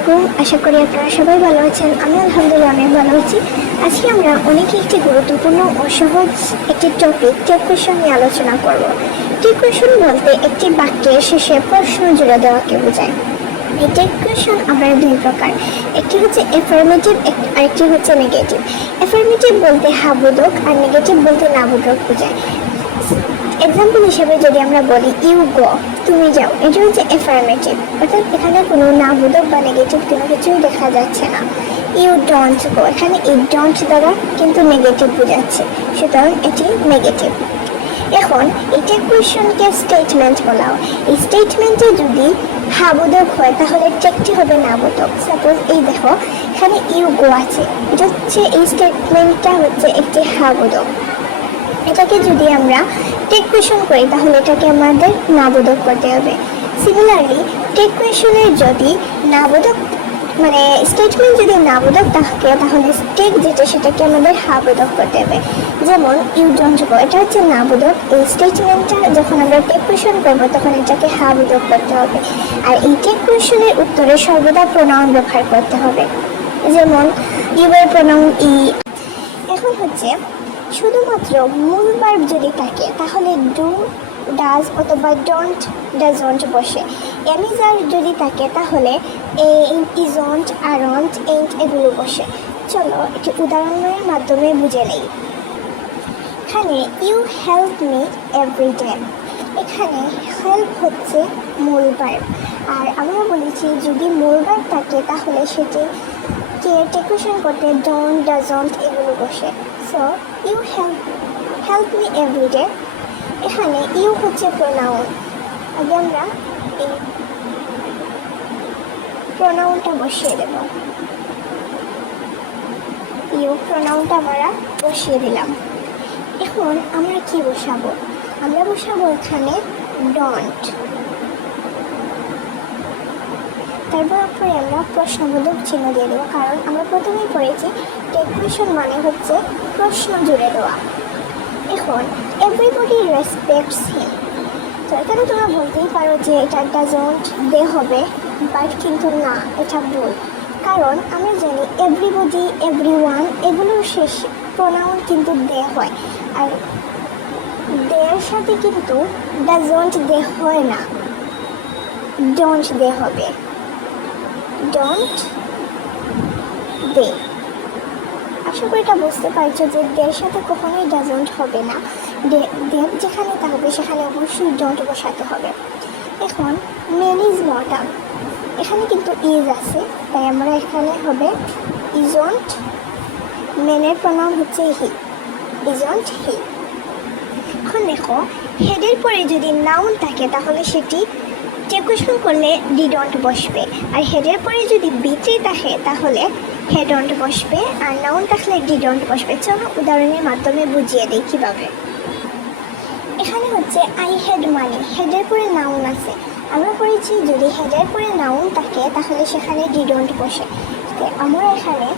আলাইকুম, আশা করি আপনারা সবাই ভালো আছেন। আমি আলহামদুলিল্লাহ আমি ভালো আছি। আজকে আমরা অনেক একটি গুরুত্বপূর্ণ ও সহজ একটি টপিক টেক কোয়েশন নিয়ে আলোচনা করব। টেক কোয়েশন বলতে একটি বাক্যের শেষে প্রশ্ন জুড়ে দেওয়াকে বোঝায়। এই টেক কোয়েশন আমরা দুই প্রকার, একটি হচ্ছে অ্যাফার্মেটিভ আর একটি হচ্ছে নেগেটিভ। অ্যাফার্মেটিভ বলতে হ্যাঁ বোধক আর নেগেটিভ বলতে না বোধক বোঝায়। এক্সাম্পল হিসেবে যদি আমরা বলি ইউ গো, তুমি যাও, এটা হচ্ছে অ্যাফার্মেটিভ, অর্থাৎ এখানে কোনো না বোধক বা নেগেটিভ কোনো কিছুই দেখা যাচ্ছে না। ইউ ডোন্ট গো, এখানে এই ডোন্ট দ্বারা কিন্তু নেগেটিভ বোঝাচ্ছে, সুতরাং এটি নেগেটিভ। এখন এই টেক কোয়েশনকে স্টেটমেন্ট বলা হয়। এই স্টেটমেন্টে যদি হ্যাঁ বোধক হয় তাহলে টেকটি হবে না বোধক। সাপোজ এই দেখো এখানে ইউ গো আছে, এটা হচ্ছে এই স্টেটমেন্টটা হচ্ছে একটি হ্যাঁ বোধক। এটাকে যদি আমরা টেক কোয়েশন করি তাহলে এটাকে আমাদের না বোধক করতে হবে। সিমিলারলি টেক কোয়েশনের যদি না বোধক মানে স্টেটমেন্ট যদি না বোধক থাকে তাহলে টেক যেটা সেটাকে আমাদের হ্যাঁ বোধক করতে হবে। যেমন ইউ ডোন্ট গো, এটা হচ্ছে না বোধক। এই স্টেটমেন্টটা যখন আমরা টেক কোয়েশন করবো তখন এটাকে হ্যাঁ বোধক করতে হবে। আর এই টেক কোয়েশনের উত্তরে সর্বদা প্রোনাউন ব্যবহার করতে হবে, যেমন ইউ এর প্রোনাউন ই। এখন হচ্ছে শুধুমাত্র মূল ভার্ব যদি থাকে তাহলে ডু, ডাজ অথবা ডোন্ট, ডাজন্ট বসে। এমিজার যদি থাকে তাহলে ইজন্ট, আরন্ট, এন্ট এগুলো বসে। চলো একটি উদাহরণের মাধ্যমে বুঝে নেই। এখানে ইউ হেল্প মি এভরিডে, এখানে হেল্প হচ্ছে মূল ভার্ব। আর আমরা বলেছি যদি মূল ভার্ব থাকে তাহলে সেটি কে টেক কোয়েশন করতে ডোন্ট, ডাজন্ট এগুলো বসে। So you help me everyday, এখানে ইউ হচ্ছে প্রোনাউন। আগে আমরা এই প্রোনাউনটা বসিয়ে দেব। ইউ প্রোনাউনটা আমরা বসিয়ে দিলাম। এখন আমরা কি বসাবো? আমরা বসাবো এখানে ডোন্ট। তারপরে আমরা প্রশ্নবোধক চিহ্ন দিয়ে দেবো, কারণ আমরা প্রথমেই পড়েছি টেক কোয়েশন মানে হচ্ছে প্রশ্ন জুড়ে দেওয়া। এখন এভরিবডি রেসপেক্টস হিম, তো এখানে তোমরা বলতেই পারো যে এটা ডাজন্ট দে হবে, বাট কিন্তু না, এটা ভুল। কারণ আমরা জানি এভরিবডি, এভরিওয়ান এগুলোর শেষ প্রোনাউন কিন্তু দে হয়, আর দের সাথে কিন্তু ডাজন্ট দে হয় না, ডোন্ট দে হবে, ডোন্ট দে। আশা করি এটা বুঝতে পারছো যে দের সাথে কখনোই ডাজন্ট হবে না, দে যেখানে থাকবে সেখানে অবশ্যই ডোন্ট বসাতে হবে। এখন মেন ইজ মর্টাম, এখানে কিন্তু ইজ আছে, তাই আমরা এখানে হবে ইজন্ট, মেনের প্রোনাউন হচ্ছে হি, ইজন্ট হি। এখন দেখো হেডের পরে যদি নাউন থাকে তাহলে সেটি টেক কোয়েশন করলে ডিডন্ট বসবে, আর হেডের পরে যদি বিটি থাকে তাহলে হেডন্ট বসবে, আর নাউন থাকলে ডিডন্ট বসবে। চলো উদাহরণের মাধ্যমে বুঝিয়ে দিই কীভাবে। এখানে হচ্ছে আই হ্যাড মানি, হেডের পরে নাউন আছে। আমরা পড়েছি যদি হেডের পরে নাউন থাকে তাহলে সেখানে ডিডন্ট বসে, তো আমরা এখানে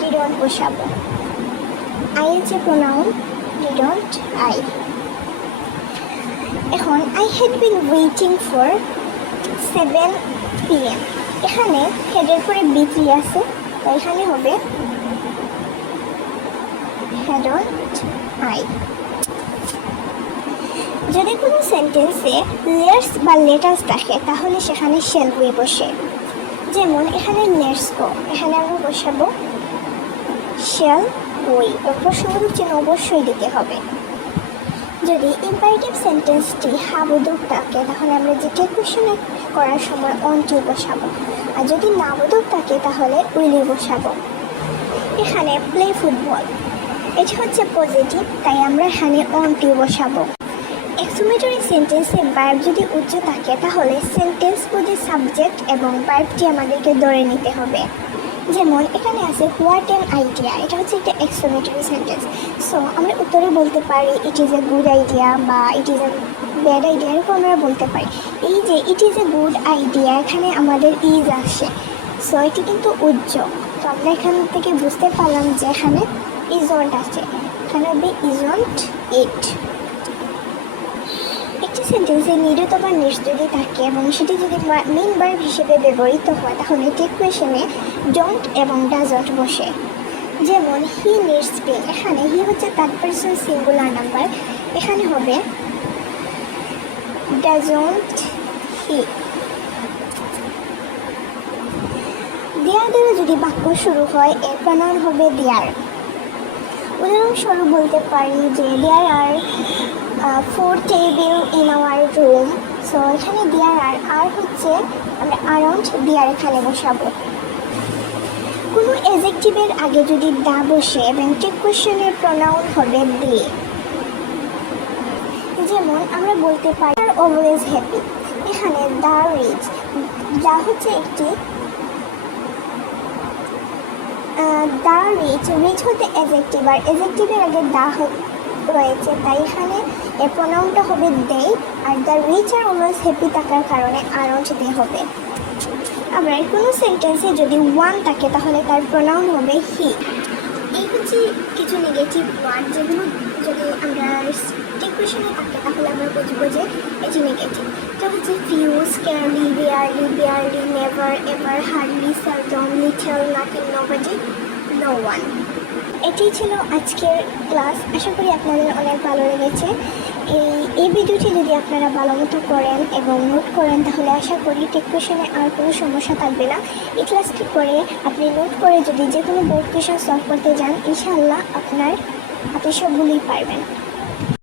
ডিডন্ট বসাবো। আই হচ্ছে প্রোনাউন, ডিডন্ট আই। এখন I had been waiting for 7 PM, এখানে হেডের পরে বিটি আছে, তাই এখানে হবে হ্যাডন্ট আই। যদি কোনো সেন্টেন্সে লেটস বা লেটাস থাকে তাহলে সেখানে শ্যাল উই বসে। যেমন এখানে লেটস গো, এখানে আমরা বসাবো শ্যাল উই, প্রশ্নবোধক চিহ্ন অবশ্যই দিতে হবে। যদি ইম্পারেটিভ সেন্টেন্সটি হ্যাঁ বোধক থাকে তাহলে আমরা যে টেক কোয়েশন করার সময় অনটি বসাবো, আর যদি না বোধক থাকে তাহলে উইলি বসাবো। এখানে প্লে ফুটবল, এটি হচ্ছে পজিটিভ, তাই আমরা এখানে অনটি বসাবো। এক্সক্লেমেটরি সেন্টেন্সে ভার্ব যদি উচ্চ থাকে তাহলে সেন্টেন্স বুঝে সাবজেক্ট এবং ভার্বটি আমাদেরকে ধরে নিতে হবে। যেমন এখানে আছে হোয়াট অ্যান আইডিয়া, এটা হচ্ছে একটা এক্সক্লেমেটরি সেন্টেন্স। সো আমরা উত্তরে বলতে পারি it is a good idea বা it is a bad idea, এরকম আমরা বলতে পারি। এই যে it is a good idea, এখানে আমাদের ইজ আসে, সো এটি কিন্তু উজ্জ। তো আমরা এখান থেকে বুঝতে পারলাম যে এখানে ইজন্ট আছে, এখানে হবে ইজন্ট ইট। একটি সেন্টেন্সে নিড অথবা নিডস যদি থাকে এবং সেটি যদি মেইন ভার্ব হিসেবে ব্যবহৃত হয় তাহলে টেক কোয়েশনে ডোন্ট এবং ডাজন্ট বসে। যেমন হি নিডস পে, এখানে হি হচ্ছে থার্ড পারসন সিঙ্গুলার নাম্বার, এখানে হবে ডাজন্ট হি। দেয়ার দ্বারা যদি বাক্য শুরু হয় এর প্রনাউন হবে দেয়ার। উদাহরণস্বরূপ বলতে পারি যে দেয়ার আর 4 table in our room. So এখানে দেয়ার আর হচ্ছে আমরা অ্যারাউন্ড দেয়ার এখানে বসাবো। কোনো অ্যাডজেক্টিভের আগে যদি দা বসে এবং টেক কোয়েশনের প্রনাউন হবে দে। যেমন আমরা বলতে পারি আর অলওয়েজ হ্যাপি, এখানে দা রিচ, দা হচ্ছে একটি দা রিচ, রিচ হতে অ্যাডজেক্টিভ আর অ্যাডজেক্টিভের আগে দা রয়েছে, তাই এখানে এর প্রনাউনটা হবে দে। আর দ্য রিচ আর অলওয়েজ হ্যাপি থাকার কারণে অ্যারাউন্ড দে হবে। আবার কোনো সেন্টেন্সে যদি ওয়ান থাকে তাহলে তার প্রনাউন হবে হি। এই হচ্ছে কিছু নেগেটিভ ওয়ার্ড যেগুলো যদি আমরা টেক কোয়েশনে থাকে তাহলে আমরা বুঝবো যে এটি নেগেটিভ। এটা হচ্ছে few, scarcely, rarely, barely, never, ever, hardly, seldom, little, nothing, nobody, no one. এটি ছিল আজকের ক্লাস। আশা করি আপনাদের অনেক ভালো লেগেছে। এই ভিডিওটি যদি আপনারা ভালো মতো করেন এবং নোট করেন তাহলে আশা করি টেক কোয়েশনে আর কোনো সমস্যা থাকবে না। এই ক্লাসটি করে আপনি নোট করে যদি যে কোনো বোর্ড কোয়েশন সলভ করতে যান ইনশাআল্লাহ আপনি সবগুলোই পারবেন।